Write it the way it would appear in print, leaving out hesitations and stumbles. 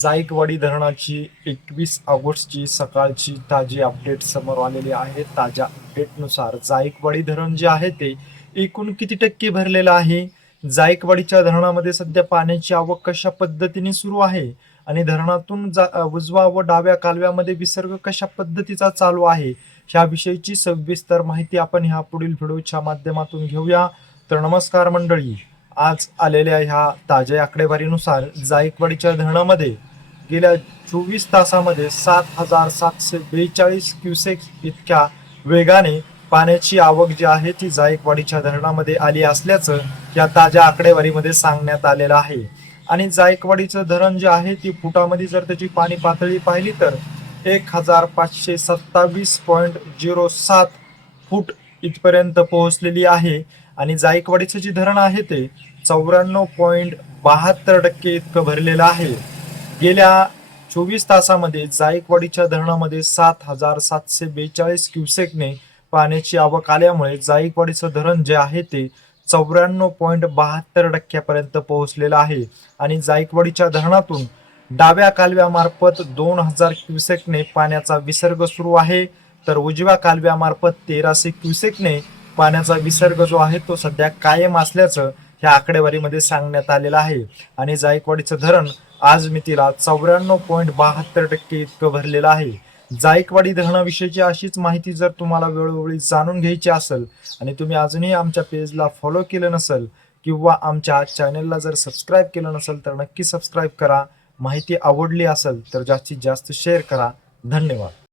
जायकवाडी धरणाची 21 ऑगस्टची सकाळची ताजी अपडेट समोर आलेली आहे. ताज्या अपडेटनुसार जायकवाडी धरण जे आहे ते एकूण किती टक्के भरलेलं आहे, जायकवाडीच्या धरणामध्ये सध्या पाण्याची आवक कशा पद्धतीने सुरू आहे आणि धरणातून उजवा व डाव्या कालव्यामध्ये विसर्ग कशा पद्धतीचा चालू आहे, ह्याविषयीची सविस्तर माहिती आपण ह्या पुढील व्हिडिओच्या माध्यमातून घेऊया. तर नमस्कार मंडळी, आज आलेल्या ह्या ताज्या आकडेवारीनुसार जायकवाडीच्या धरणामध्ये गेल्या 24 तासामध्ये 7,742 क्युसेक इतक्या वेगाने पाण्याची आवक जी आहे ती जायकवाडीच्या धरणामध्ये आली असल्याचं या ताज्या आकडेवारीमध्ये सांगण्यात आलेलं आहे. आणि जायकवाडीचं धरण जे आहे ती फुटामध्ये जर त्याची पाणी पातळी पाहिली तर 1,527.07 फूट इथपर्यंत पोहोचलेली आहे. आणि जायकवाडीचं जे धरण आहे ते 94.72% इतकं भरलेलं आहे. गेल्या 24 तासामध्ये जायकवाडीच्या धरणामध्ये 7,742 क्युसेकने पाण्याची आवक आल्यामुळे जायकवाडीचं धरण जे आहे ते 94.72% पर्यंत पोहोचलेलं आहे. आणि जायकवाडीच्या धरणातून डाव्या कालव्यामार्फत 2,000 क्युसेकने पाण्याचा विसर्ग सुरू आहे, तर उजव्या कालव्यामार्फत 1,300 क्युसेकने पाण्याचा विसर्ग जो आहे तो सध्या कायम असल्याचं ह्या आकडेवारीमध्ये सांगण्यात आलेलं आहे. आणि जायकवाडीचं धरण आज मितीला 94.72% इतकं भरलेलं आहे. जायकवाडी धरणाविषयीची अशीच माहिती जर तुम्हाला वेळोवेळी जाणून घ्यायची असेल आणि तुम्ही अजूनही आमच्या पेजला फॉलो केलं नसेल किंवा आमच्या चॅनलला जर सबस्क्राईब केलं नसेल तर नक्की सबस्क्राईब करा. माहिती आवडली असेल तर जास्तीत जास्त शेअर करा. धन्यवाद.